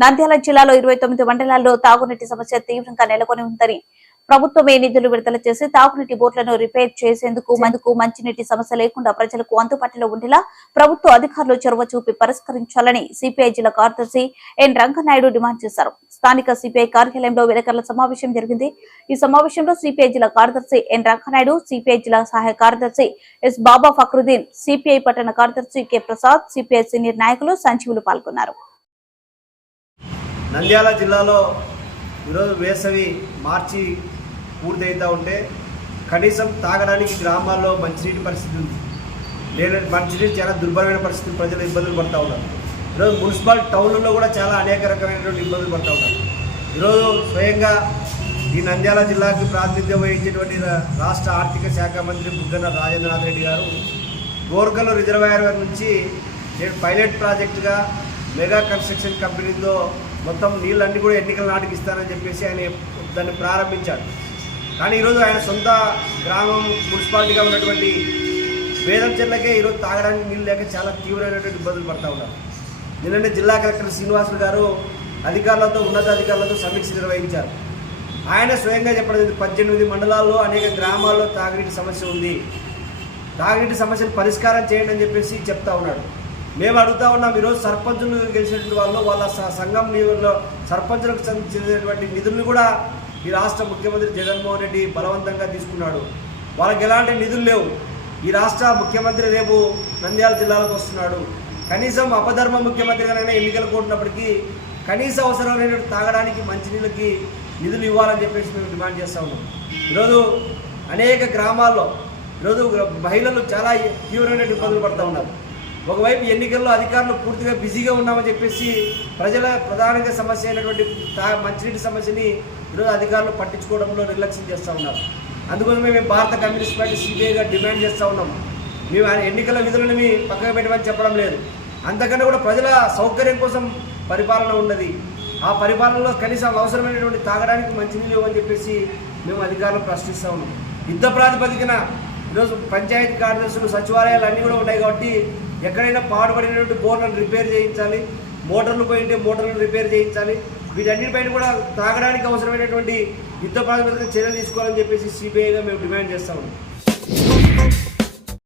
నంద్యాల జిల్లాలో ఇరవై తొమ్మిది మండలాల్లో తాగునీటి సమస్య తీవ్రంగా నెలకొని ఉందని ప్రభుత్వమే నిధులు విడుదల చేసి తాగునీటి బోట్లను రిపేర్ చేసేందుకు మందుకు మంచినీటి సమస్య లేకుండా ప్రజలకు అందుబాటులో ఉండేలా ప్రభుత్వ అధికారులు చొరవ చూపి పరిష్కరించాలని సిపిఐ జిల్లా కార్యదర్శి ఎన్ రంగనాయుడు డిమాండ్ చేశారు. స్థానిక సిపిఐ కార్యాలయంలో విలేకరుల సమావేశం జరిగింది. ఈ సమావేశంలో సిపిఐ జిల్లా కార్యదర్శి ఎన్ రంగనాయుడు సిపిఐ జిల్లా సహాయ కార్యదర్శి ఎస్ బాబా ఫక్రుద్దీన్ సిపిఐ పట్టణ కార్యదర్శి కె ప్రసాద్ సిపిఐ సీనియర్ నాయకులు సంజీవులు పాల్గొన్నారు. నంద్యాల జిల్లాలో ఈరోజు వేసవి మార్చి పూర్తయితూ ఉంటే కనీసం తాగడానికి గ్రామాల్లో మంచినీటి పరిస్థితి ఉంది. లేని మంచినీటి చాలా దుర్భరమైన పరిస్థితి ప్రజలు ఇబ్బందులు పడుతూ ఉన్నారు. ఈరోజు మున్సిపల్ టౌన్లలో కూడా చాలా అనేక రకమైనటువంటి ఇబ్బందులు పడుతూ ఉన్నారు. ఈరోజు స్వయంగా ఈ నంద్యాల జిల్లాకి ప్రాతినిధ్యం వహించేటువంటి రాష్ట్ర ఆర్థిక శాఖ మంత్రి బుగ్గన రాజేంద్రనాథ్ రెడ్డి గారు గోర్కల్ రిజర్వాయర్ నుంచి నేను పైలట్ ప్రాజెక్టుగా మెగా కన్స్ట్రక్షన్ కంపెనీతో మొత్తం నీళ్ళన్నీ కూడా ఎన్నికల నాటికి ఇస్తానని చెప్పేసి ఆయన దాన్ని ప్రారంభించాడు. కానీ ఈరోజు ఆయన సొంత గ్రామం మున్సిపాలిటీగా ఉన్నటువంటి వేదం చెల్లకే ఈరోజు తాగడానికి నీళ్ళు లేక చాలా తీవ్రమైనటువంటి ఇబ్బందులు పడతా ఉన్నారు. నిన్ననే జిల్లా కలెక్టర్ శ్రీనివాసులు గారు అధికారులతో ఉన్నతాధికారులతో సమీక్ష నిర్వహించారు. ఆయన స్వయంగా చెప్పడం పద్దెనిమిది మండలాల్లో అనేక గ్రామాల్లో తాగునీటి సమస్య ఉంది. తాగునీటి సమస్యను పరిష్కారం చేయండి అని చెప్పేసి చెప్తా ఉన్నాడు. మేము అడుగుతా ఉన్నాం ఈరోజు సర్పంచులు గెలిచినటువంటి వాళ్ళు వాళ్ళ స- సంఘం నిధుల్లో సర్పంచులకు చెందినటువంటి నిధులను కూడా ఈ రాష్ట్ర ముఖ్యమంత్రి జగన్మోహన్ రెడ్డి బలవంతంగా తీసుకున్నాడు. వాళ్ళకి ఎలాంటి నిధులు లేవు. ఈ రాష్ట్ర ముఖ్యమంత్రి రేపు నంద్యాల జిల్లాలకు వస్తున్నాడు. కనీసం అపధర్మ ముఖ్యమంత్రిగానైనా ఎన్నికలు కోరినప్పటికీ కనీస అవసరమైన తాగడానికి మంచినీళ్ళకి నిధులు ఇవ్వాలని చెప్పేసి మేము డిమాండ్ చేస్తూ ఉన్నాం. ఈరోజు అనేక గ్రామాల్లో ఈరోజు మహిళలు చాలా తీవ్రమైన ఇబ్బందులు పడుతూ ఉన్నారు. ఒకవైపు ఎన్నికల్లో అధికారులు పూర్తిగా బిజీగా ఉన్నామని చెప్పేసి ప్రజల ప్రధానంగా సమస్య అయినటువంటి తా మంచినీటి సమస్యని ఈరోజు అధికారులు పట్టించుకోవడంలో నిర్లక్ష్యం చేస్తూ ఉన్నారు. అందుకోసమే మేము భారత కమ్యూనిస్ట్ పార్టీ సిపిఐగా డిమాండ్ చేస్తూ ఉన్నాం. మేము ఆ ఎన్నికల విధులను మీ పక్కకు పెట్టమని చెప్పడం లేదు. అంతకన్నా కూడా ప్రజల సౌకర్యం కోసం పరిపాలన ఉన్నది. ఆ పరిపాలనలో కనీసం అవసరమైనటువంటి తాగడానికి మంచినీళ్ళు ఇవ్వని చెప్పేసి మేము అధికారులు ప్రశ్నిస్తూ ఉన్నాం. యుద్ధ ప్రాతిపదికన ఈరోజు పంచాయతీ కార్యదర్శులు సచివాలయాలు అన్నీ కూడా ఉన్నాయి కాబట్టి ఎక్కడైనా పాడుపడినటువంటి బోర్లను రిపేర్ చేయించాలి మోటార్లు పోయింటే మోటార్లు రిపేర్ చేయించాలి వీటన్నిటిపైన కూడా తాగడానికి అవసరమైనటువంటి యుద్ధ ప్రాతిపదికన చర్యలు తీసుకోవాలని చెప్పేసి సిబిఐగా మేము డిమాండ్ చేస్తా ఉన్నాం.